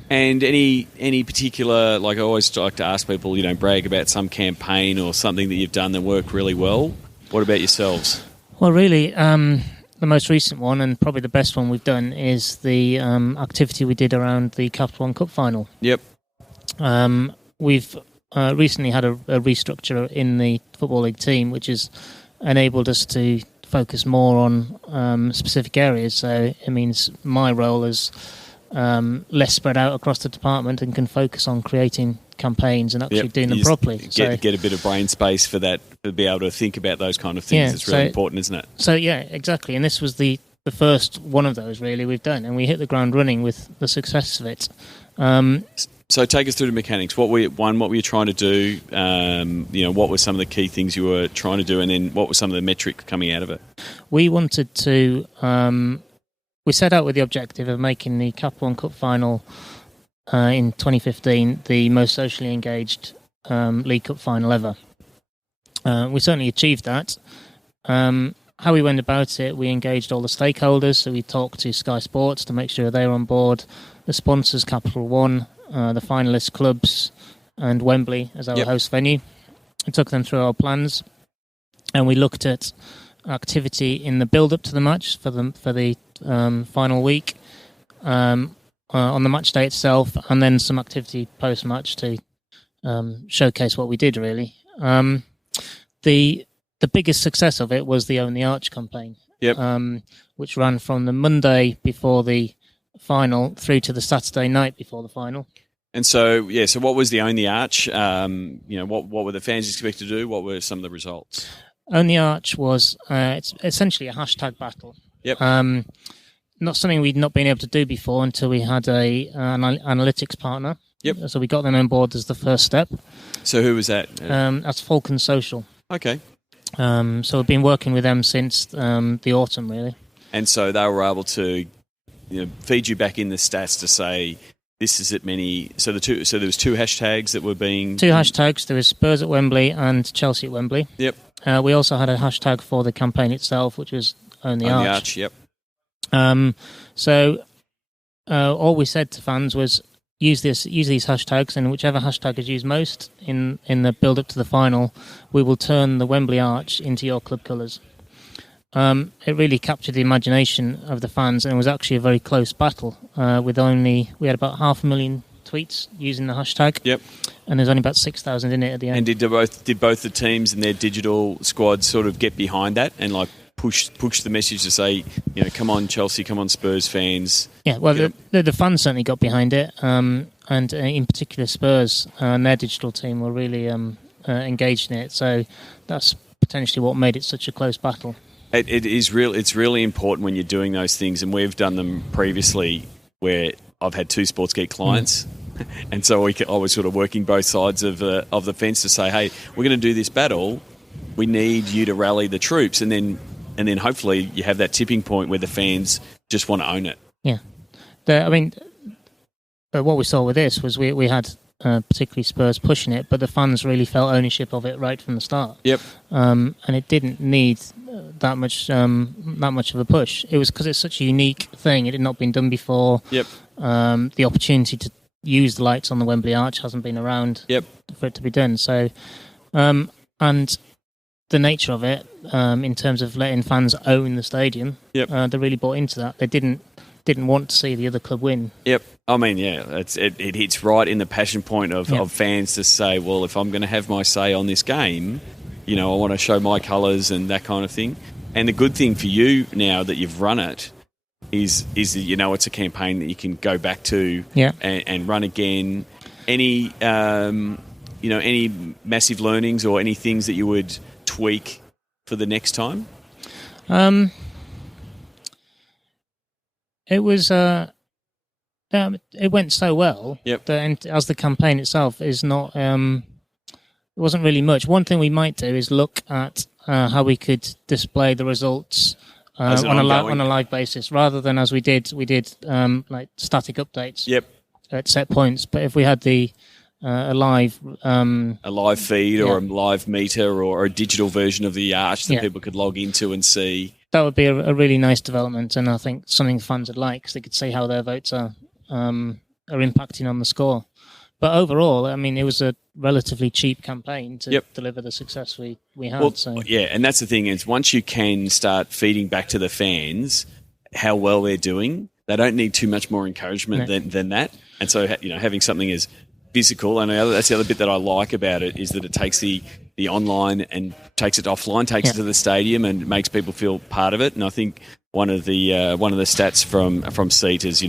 And any particular, like I always like to ask people, brag about some campaign or something that you've done that worked really well. What about yourselves? Well, really, the most recent one and probably the best one we've done is the activity we did around the Capital One Cup final. Yep. We've recently had a restructure in the Football League team, which has enabled us to focus more on specific areas. So it means my role is less spread out across the department and can focus on creating campaigns and actually doing them properly. Get a bit of brain space for that, to be able to think about those kind of things. It's really important, isn't it? So, yeah, exactly. And this was the first one of those, really, we've done. And we hit the ground running with the success of it. So take us through the mechanics. What were you trying to do? What were some of the key things you were trying to do? And then what were some of the metrics coming out of it? We wanted to... we set out with the objective of making the Capital One Cup final in 2015 the most socially engaged League Cup final ever. We certainly achieved that. How we went about it, we engaged all the stakeholders. So we talked to Sky Sports to make sure they were on board, the sponsors, Capital One, the finalist clubs, and Wembley as our host venue. We took them through our plans, and we looked at activity in the build-up to the match for the final week, on the match day itself, and then some activity post-match to showcase what we did, really. The biggest success of it was the Own the Arch campaign, which ran from the Monday before the final through to the Saturday night before the final. And so what was the Own the Arch? What were the fans expected to do? What were some of the results? Own the Arch was it's essentially a hashtag battle. Yep. Not something we'd not been able to do before until we had an analytics partner. Yep. So we got them on board as the first step. So who was that? That's Falcon Social. Okay. So we've been working with them since the autumn, really. And so they were able to feed you back in the stats to say this is at many. So there was 2 hashtags that were being 2 hashtags. There was Spurs at Wembley and Chelsea at Wembley. Yep. We also had a hashtag for the campaign itself, which was Own the Arch. Yep. So all we said to fans was use these hashtags, and whichever hashtag is used most in the build up to the final, we will turn the Wembley Arch into your club colours. It really captured the imagination of the fans, and it was actually a very close battle. We had about 500,000 tweets using the hashtag. Yep. And there's only about 6,000 in it at the end. And did both the teams and their digital squads sort of get behind that and push the message to say, come on Chelsea, come on Spurs fans? Yeah, well, the fans certainly got behind it, and in particular Spurs and their digital team were really engaged in it. So that's potentially what made it such a close battle. It is real. It's really important when you're doing those things, and we've done them previously where I've had 2 Sports Geek clients, and so I was sort of working both sides of the fence to say, hey, we're going to do this battle. We need you to rally the troops, and then hopefully you have that tipping point where the fans just want to own it. Yeah, what we saw with this was we had particularly Spurs pushing it, but the fans really felt ownership of it right from the start. Yep. And it didn't need that much of a push. It was because it's such a unique thing. It had not been done before. Yep. The opportunity to use the lights on the Wembley Arch hasn't been around. Yep. For it to be done. So, and the nature of it, in terms of letting fans own the stadium, yep. They really bought into that. They didn't didn't want to see the other club win. Yep. I mean, yeah, it hits right in the passion point of fans to say, well, if I'm going to have my say on this game, I want to show my colours and that kind of thing. And the good thing for you now that you've run it is that, it's a campaign that you can go back to and run again. Any, any massive learnings or any things that you would tweak for the next time? It was... it went so well that as the campaign itself is not, it wasn't really much. One thing we might do is look at how we could display the results on a live basis, rather than as we did like static updates at set points. But if we had a live feed or a live meter or a digital version of the arch that people could log into and see, that would be a really nice development, and I think something fans would like, because they could see how their votes are impacting on the score. But overall, I mean, it was a relatively cheap campaign to deliver the success we had. And that's the thing, is once you can start feeding back to the fans how well they're doing, they don't need too much more encouragement than that. And so, having something as physical, and that's the other bit that I like about it, is that it takes the online and takes it offline, takes it to the stadium, and makes people feel part of it. And I think one of the stats from Seat is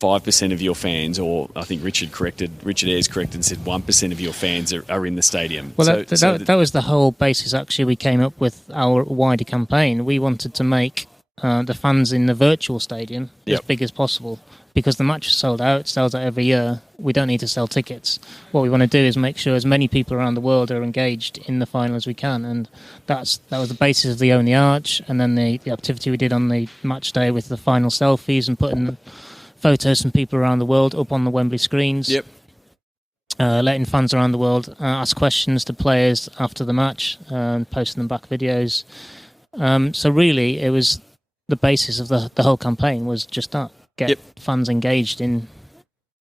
5% of your fans, or I think Richard Ayers corrected and said 1% of your fans are in the stadium. Well, that was the whole basis, actually, we came up with our wider campaign. We wanted to make the fans in the virtual stadium as big as possible, because the match is sold out. It sells out every year. We don't need to sell tickets. What we want to do is make sure as many people around the world are engaged in the final as we can, and that was the basis of the Own the Arch, and then the activity we did on the match day with the final selfies and putting photos from people around the world up on the Wembley screens. Letting fans around the world ask questions to players after the match and posting them back videos. So really, it was the basis of the whole campaign was just that: get fans engaged in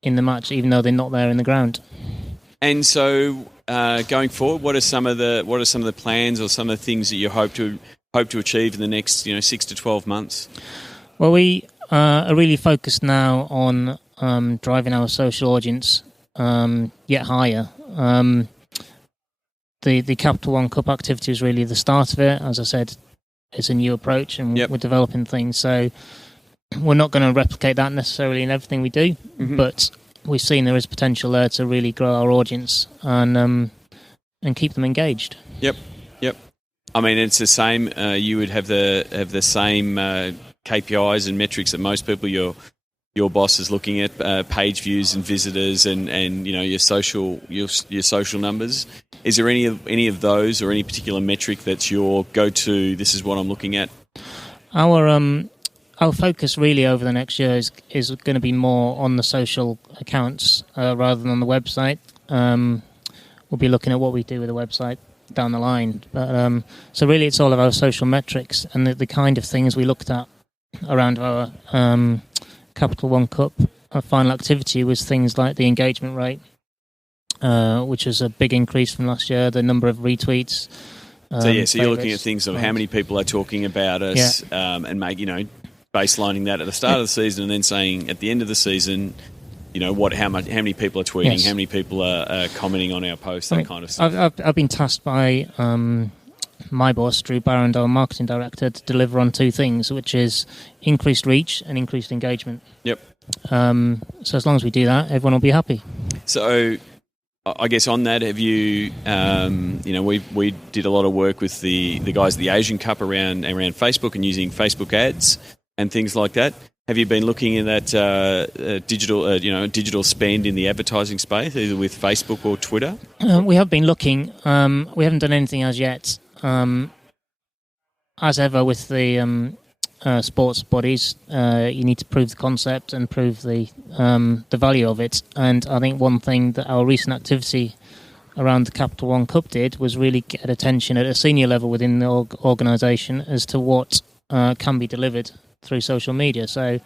the match, even though they're not there in the ground. And so, going forward, what are some of the plans or some of the things that you hope to achieve in the next 6 to 12 months? Well, we are really focused now on driving our social audience yet higher. The Capital One Cup activity is really the start of it. As I said, it's a new approach, and we're developing things. So we're not going to replicate that necessarily in everything we do, but we've seen there is potential there to really grow our audience and keep them engaged. Yep. I mean, it's the same. You would have the same KPIs and metrics that most people your boss is looking at, page views and visitors and your social numbers. Is there any of those or any particular metric that's your go-to? This is what I'm looking at. Our focus really over the next year is going to be more on the social accounts rather than on the website. We'll be looking at what we do with the website down the line. But so really, it's all of our social metrics and the kind of things we looked at around our Capital One Cup final activity was things like the engagement rate, which was a big increase from last year, the number of retweets. So you're looking at things of how many people are talking about us, and baselining that at the start of the season, and then saying at the end of the season, how many people are tweeting, how many people are commenting on our posts, that kind of stuff. I've been tasked by my boss, Drew Barron, our marketing director, to deliver on two things, which is increased reach and increased engagement. So as long as we do that, everyone will be happy. So I guess on that, have you, we did a lot of work with the guys at the Asian Cup around Facebook and using Facebook ads and things like that. Have you been looking at that digital spend in the advertising space, either with Facebook or Twitter? We have been looking. We haven't done anything as yet. As ever with the sports bodies, you need to prove the concept and prove the value of it. And I think one thing that our recent activity around the Capital One Cup did was really get attention at a senior level within the organisation as to what can be delivered through social media. So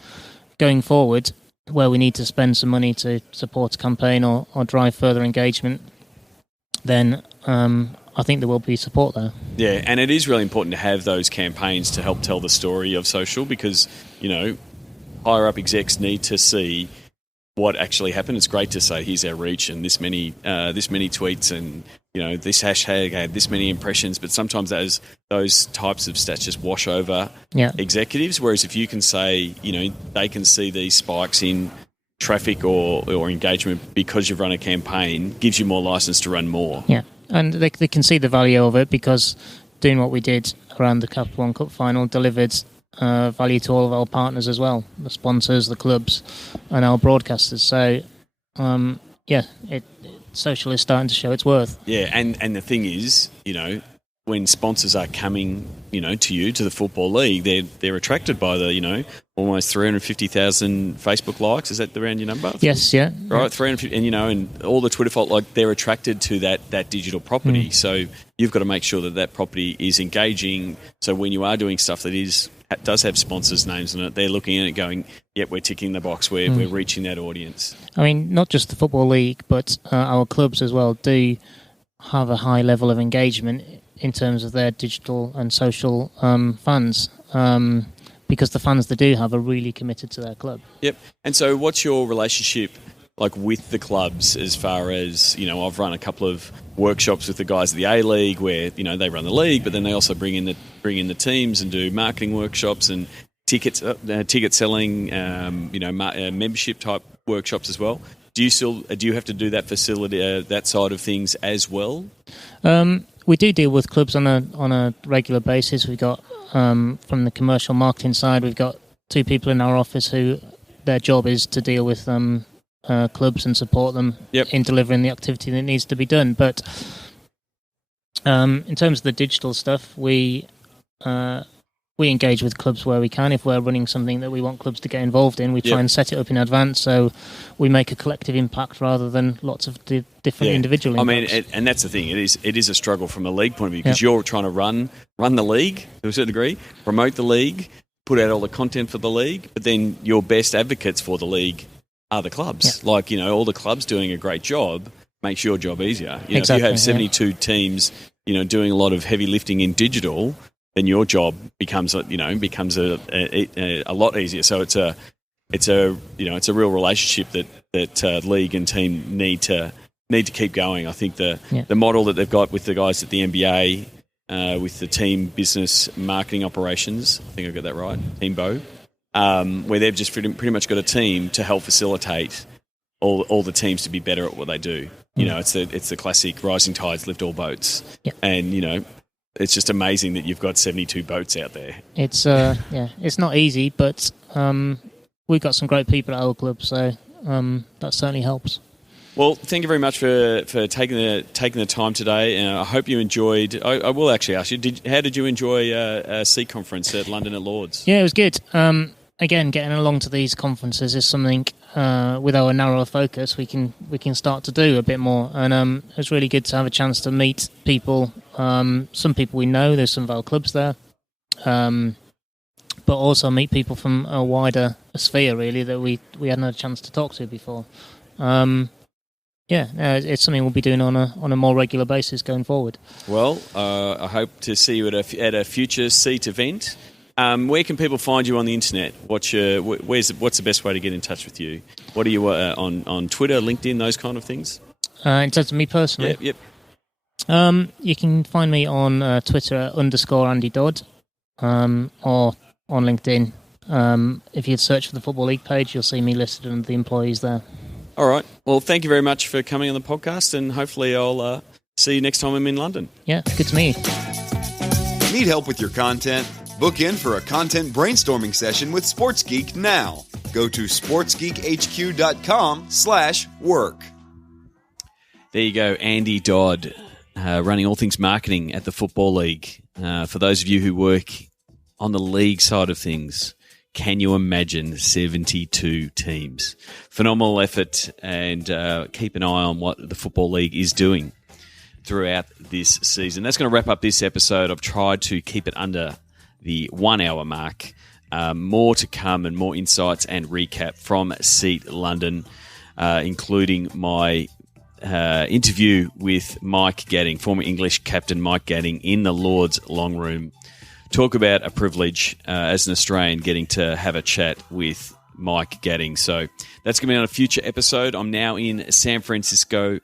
going forward, where we need to spend some money to support a campaign or drive further engagement, then I think there will be support there. Yeah, and it is really important to have those campaigns to help tell the story of social, because, higher up execs need to see what actually happened. It's great to say, here's our reach and this many tweets and, this hashtag had this many impressions, but sometimes those types of stats just wash over executives. Whereas if you can say, they can see these spikes in traffic or engagement because you've run a campaign, gives you more license to run more. Yeah, and they can see the value of it because doing what we did around the Cup One Cup final delivered value to all of our partners as well, the sponsors, the clubs, and our broadcasters. So, social is starting to show its worth. Yeah, and the thing is, when sponsors are coming, to you, to the Football League, they're attracted by the, almost 350,000 Facebook likes. Is that around your number? Yes, yeah. Right, 350, and all the Twitter they're attracted to that digital property. So you've got to make sure that property is engaging. So when you are doing stuff that does have sponsors' names on it, they're looking at it going, yep, we're ticking the box, we're reaching that audience. I mean, not just the Football League, but our clubs as well do have a high level of engagement in terms of their digital and social fans, because the fans they do have are really committed to their club. Yep. And so what's your relationship with the clubs as far as, I've run a couple of workshops with the guys of the A-League where, they run the league, but then they also bring in the teams and do marketing workshops and ticket selling, membership type workshops as well. Do you have to do that facility, that side of things as well? We do deal with clubs on a regular basis. We've got from the commercial marketing side, we've got 2 people in our office who their job is to deal with clubs and support them in delivering the activity that needs to be done. But in terms of the digital stuff, we engage with clubs where we can. If we're running something that we want clubs to get involved in, we try and set it up in advance so we make a collective impact rather than lots of different individual impacts. I mean, and that's the thing. It is a struggle from a league point of view because you're trying to run the league to a certain degree, promote the league, put out all the content for the league, but then your best advocates for the league are the clubs. Yeah. All the clubs doing a great job makes your job easier. If you have 72 teams, doing a lot of heavy lifting in digital, then your job becomes a lot easier. So it's a real relationship that league and team need to keep going. I think the model that they've got with the guys at the NBA, with the team business marketing operations, I think I got that right, Team Bo, where they've just pretty much got a team to help facilitate all the teams to be better at what they do. It's the classic rising tides lift all boats, and it's just amazing that you've got 72 boats out there. It's it's not easy, but we've got some great people at our club, so that certainly helps. Well, thank you very much for taking the time today. I hope you enjoyed. I will actually ask you, how did you enjoy a C conference at London at Lords? Yeah, it was good. Again, getting along to these conferences is something with our narrower focus we can start to do a bit more, and it was really good to have a chance to meet people. Some people we know, there's some of our clubs there, but also meet people from a wider sphere really that we hadn't had a chance to talk to before. It's something we'll be doing on a more regular basis going forward. Well, I hope to see you at a future SEAT event. Where can people find you on the internet? What's the best way to get in touch with you? What are you on Twitter, LinkedIn, those kind of things? In terms of me personally? Yep. You can find me on Twitter at _Andy Dodd, or on LinkedIn. If you search for the Football League page, you'll see me listed under the employees there. All right. Well, thank you very much for coming on the podcast, and hopefully I'll see you next time I'm in London. Yeah, good to meet you. Need help with your content? Book in for a content brainstorming session with Sports Geek now. Go to sportsgeekhq.com/work. There you go, Andy Dodd, running all things marketing at the Football League. For those of you who work on the league side of things, can you imagine 72 teams? Phenomenal effort, and keep an eye on what the Football League is doing throughout this season. That's going to wrap up this episode. I've tried to keep it under the 1 hour mark. More to come and more insights and recap from SEAT London, including my interview with Mike Gadding, former English captain Mike Gadding, in the Lord's Long Room. Talk about a privilege as an Australian getting to have a chat with Mike Gadding. So that's going to be on a future episode. I'm now in San Francisco,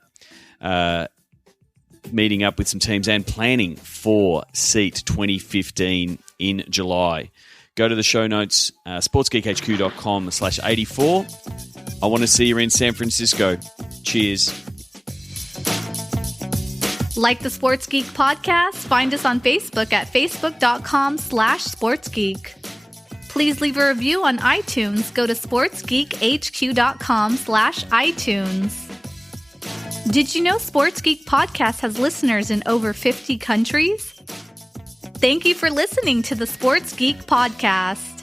meeting up with some teams and planning for SEAT 2015 in July. Go to the show notes, sportsgeekhq.com/84. I want to see you in San Francisco. Cheers. Like the Sports Geek podcast? Find us on Facebook at facebook.com/sportsgeek. Please leave a review on iTunes. Go to sportsgeekhq.com/iTunes. Did you know Sports Geek Podcast has listeners in over 50 countries? Thank you for listening to the Sports Geek Podcast.